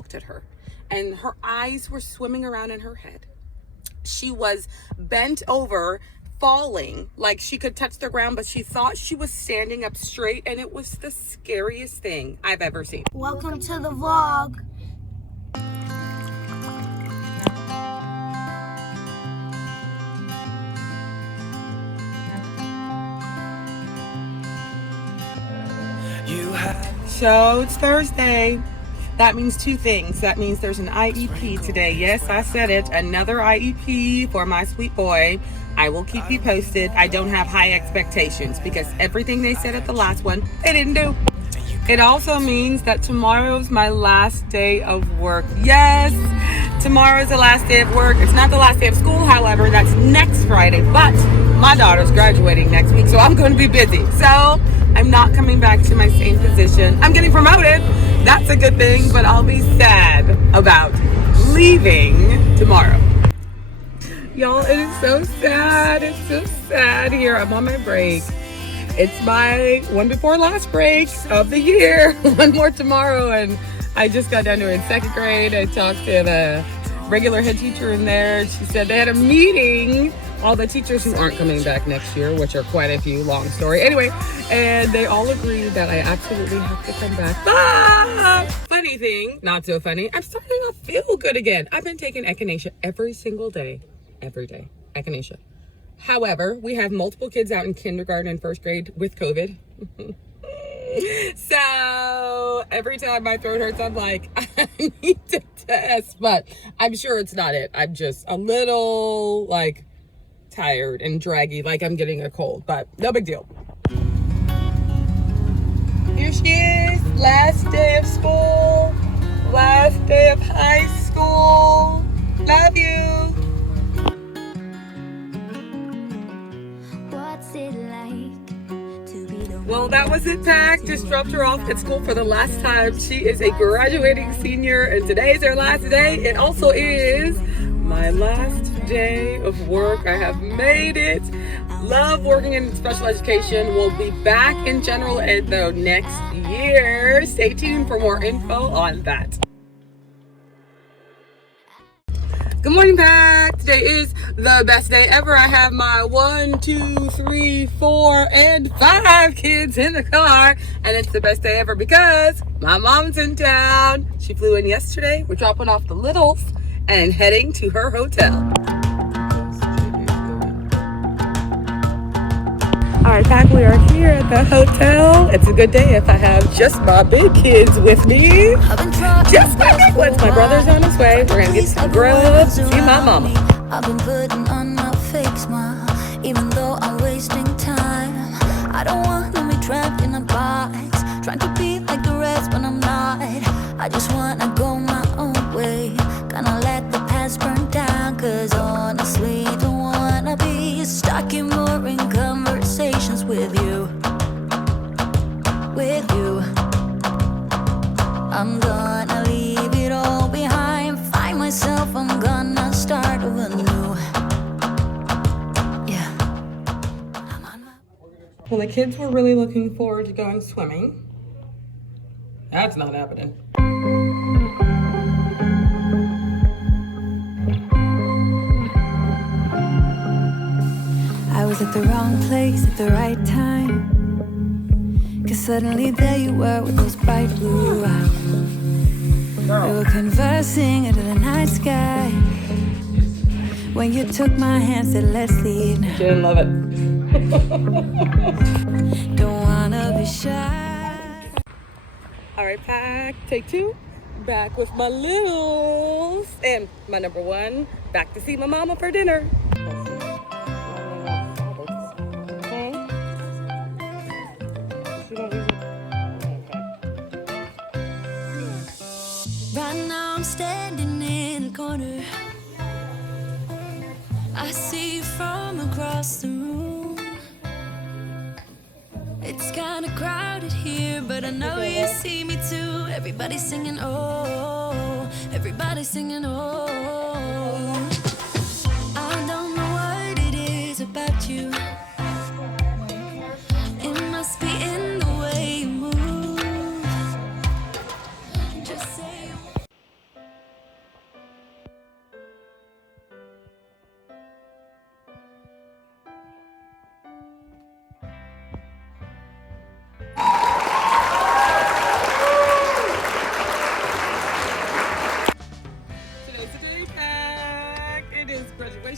looked at her, and her eyes were swimming around in her head. She was bent over, falling, like she could touch the ground, but she thought she was standing up straight, and it was the scariest thing I've ever seen. Welcome to the vlog. So it's Thursday. That means two things. That means there's an IEP today. Yes, I said it. Another IEP for my sweet boy. I will keep you posted. I don't have high expectations because everything they said at the last one, they didn't do. It also means that tomorrow's my last day of work. Yes, tomorrow's the last day of work. It's not the last day of school, however. That's next Friday. But my daughter's graduating next week, so I'm going to be busy. So I'm not coming back to my same position. I'm getting promoted. That's a good thing, but I'll be sad about leaving tomorrow. Y'all, it is so sad. It's so sad here. I'm on my break. It's my one before last break of the year. One more tomorrow, and I just got done doing second grade. I talked to the regular head teacher in there. She said they had a meeting, all the teachers who aren't coming back next year, which are quite a few, long story. Anyway, and they all agreed that I absolutely have to come back. Funny thing, not so funny, I'm starting to feel good again. I've been taking echinacea every single day. Every day, echinacea. However, we have multiple kids out in kindergarten and first grade with COVID. So every time my throat hurts, I'm like, I need to test, but I'm sure it's not it. I'm just a little like tired and draggy, like I'm getting a cold, but no big deal. Here she is, last day of school, last day of high school. Love you. Well, that was it, Pack. Just dropped her off at school for the last time. She is a graduating senior, and today is her last day. It also is my last day of work. I have made it. Love working in special education. We'll be back in general ed, though, next year. Stay tuned for more info on that. Good morning, Pack. Today is the best day ever. I have my 1, 2, 3, 4, and 5 kids in the car, and it's the best day ever because my mom's in town. She flew in yesterday. We're dropping off the littles and heading to her hotel. All right, Pack, we are here at the hotel. It's a good day if I have just my big kids with me. Just my big ones. My brother's on his way. We're gonna get some grub, see my mama. I've been putting on a fake smile, even though I'm wasting time. I don't want to be trapped in a box, trying to be like the rest when I'm not. I just wanna go my own way, gonna let the past burn down, cause honestly don't wanna be stuck in boring conversations with you. I'm gonna leave it all behind, find myself, I'm gonna start over new. Yeah. Well, the kids were really looking forward to going swimming. That's not happening. I was at the wrong place at the right time, cause suddenly there you were with those bright blue eyes. We were conversing under the night sky, when you took my hand, said let's leave now. She didn't love it. Don't wanna be shy. All right, Pack, take 2. Back with my littles. And my number 1, back to see my mama for dinner. Right now I'm standing in the corner, I see you from across the room. It's kinda crowded here, but I know you see me too. Everybody's singing, oh, everybody's singing, oh. I don't know what it is about you, it must be in the way you move. Just say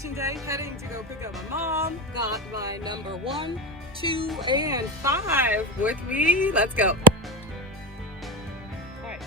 graduation day, heading to go pick up my mom. Got my number 1, 2, and 5 with me. Let's go. All right.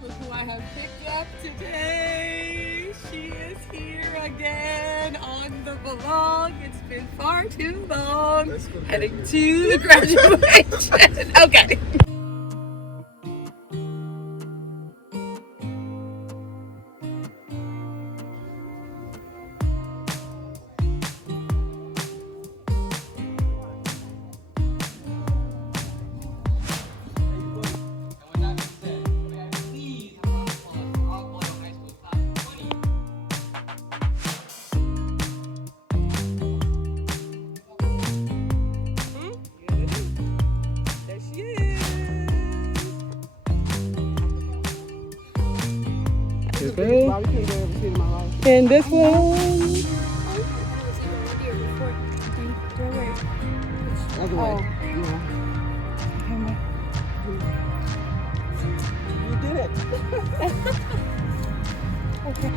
Look who I have picked up today. She is here again on the vlog. It's been far too long. Heading to the graduation. Okay. And this one. Other way. You did it. Okay.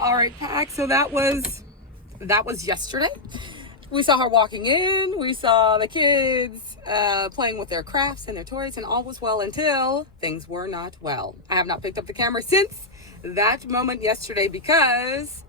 All right, Pack. So that was yesterday. We saw her walking in. We saw the kids playing with their crafts and their toys, and all was well until things were not well. I have not picked up the camera since that moment yesterday because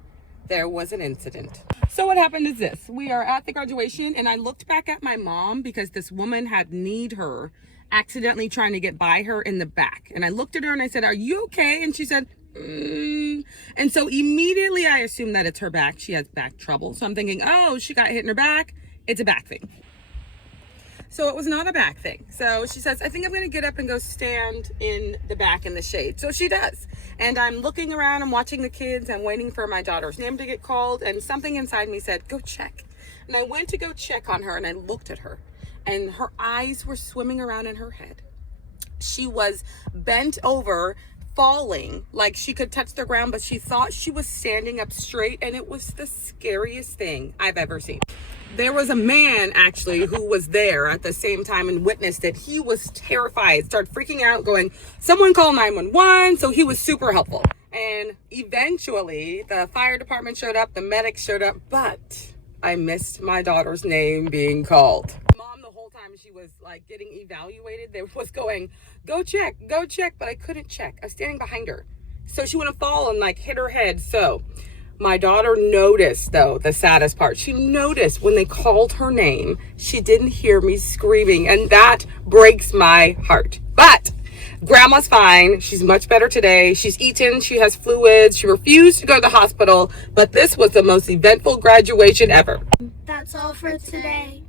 there was an incident. So what happened is this. We are at the graduation, and I looked back at my mom because this woman had kneed her, accidentally trying to get by her in the back. And I looked at her and I said, "Are you okay?" And she said, And so immediately I assume that it's her back. She has back trouble. So I'm thinking, oh, she got hit in her back. It's a back thing. So it was not a back thing. So she says, "I think I'm going to get up and go stand in the back in the shade." So she does. And I'm looking around, I'm watching the kids, I'm waiting for my daughter's name to get called, and something inside me said, "Go check." And I went to go check on her, and I looked at her, and her eyes were swimming around in her head. She was bent over, falling, like she could touch the ground, but she thought she was standing up straight, and it was the scariest thing I've ever seen. There was a man actually who was there at the same time and witnessed it. He was terrified, started freaking out, going, "Someone call 911." So he was super helpful. And eventually the fire department showed up, the medics showed up, but I missed my daughter's name being called. Mom, the whole time she was like getting evaluated, they was going, go check, but I couldn't check. I was standing behind her. So she wouldn't fall and like hit her head. So my daughter noticed, though, the saddest part. She noticed when they called her name, she didn't hear me screaming, and that breaks my heart. But Grandma's fine. She's much better today. She's eaten. She has fluids. She refused to go to the hospital, but this was the most eventful graduation ever. That's all for today.